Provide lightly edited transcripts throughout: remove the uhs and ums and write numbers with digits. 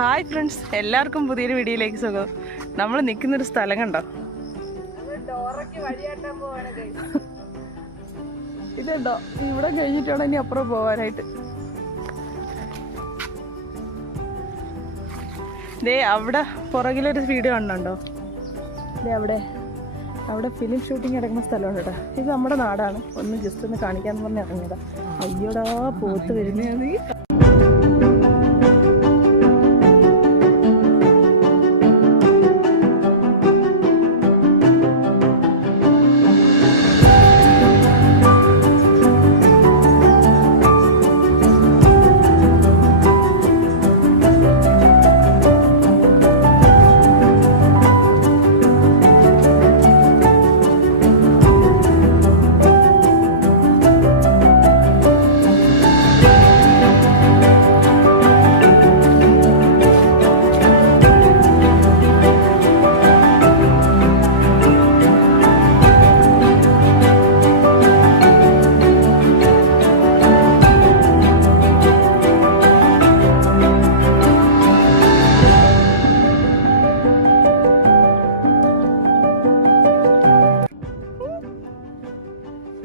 Hi friends, എല്ലാവർക്കും പുതിയൊരു വീഡിയോയിലേക്ക് സ്വാഗതം. നമ്മൾ നിൽക്കുന്നൊരു സ്ഥലം കണ്ടോ? ഇതുണ്ടോ? ഇവിടെ കഴിഞ്ഞിട്ടാണ് ഇനി അപ്പുറം പോകാനായിട്ട്. ദേ അവിടെ പുറകിലൊരു വീഡിയോ കാണുന്നുണ്ടോ? ദേ അവിടെ ഫിലിം ഷൂട്ടിങ് നടക്കുന്ന സ്ഥലമാണ് കേട്ടോ. ഇത് നമ്മുടെ നാടാണ്. ഒന്ന് ജസ്റ്റ് ഒന്ന് കാണിക്കാന്ന് പറഞ്ഞ് ഇറങ്ങിയതാ. അയ്യോടാ, പോത്ത് വരുന്നതാണ്.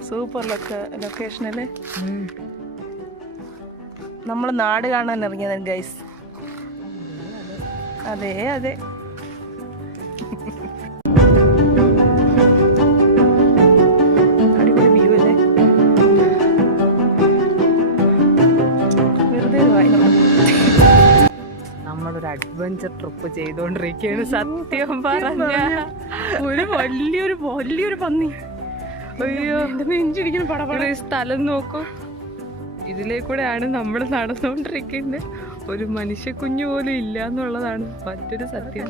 സൂപ്പർ ലൊക്കേഷനല്ലേ? നമ്മൾ നാട് കാണാൻ ഇറങ്ങിയതാണ് ഗൈസ്. അതെ അതെ, അടിപൊളി വ്യൂ അല്ലേ? വെറുതെ നമ്മളൊരു അഡ്വഞ്ചർ ട്രിപ്പ് ചെയ്തോണ്ടിരിക്കുകയാണ്. സത്യം പറഞ്ഞ ഒരു വലിയൊരു പന്നി. അയ്യോ, നെഞ്ചിടിക്കുന്ന പടപട. സ്ഥലം നോക്കൂ, ഇതിലേക്കൂടെയാണ് നമ്മൾ നടന്നുകൊണ്ടിരിക്കുന്നത്. ഒരു മനുഷ്യ കുഞ്ഞു പോലും ഇല്ല എന്നുള്ളതാണ് മറ്റൊരു സത്യം.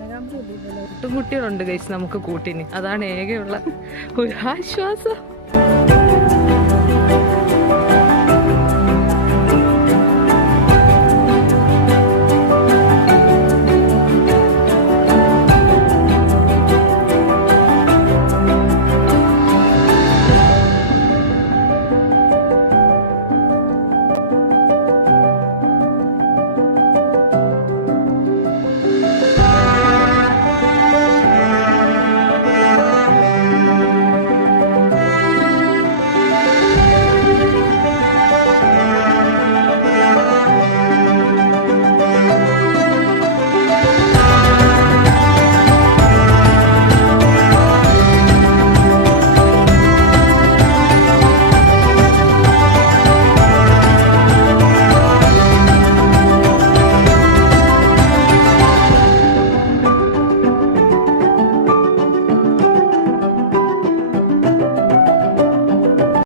കുട്ടികളുണ്ട് ഗൈസ് നമുക്ക് കൂട്ടിന്. അതാണ് ഏകെയുള്ള ഒരു ആശ്വാസം.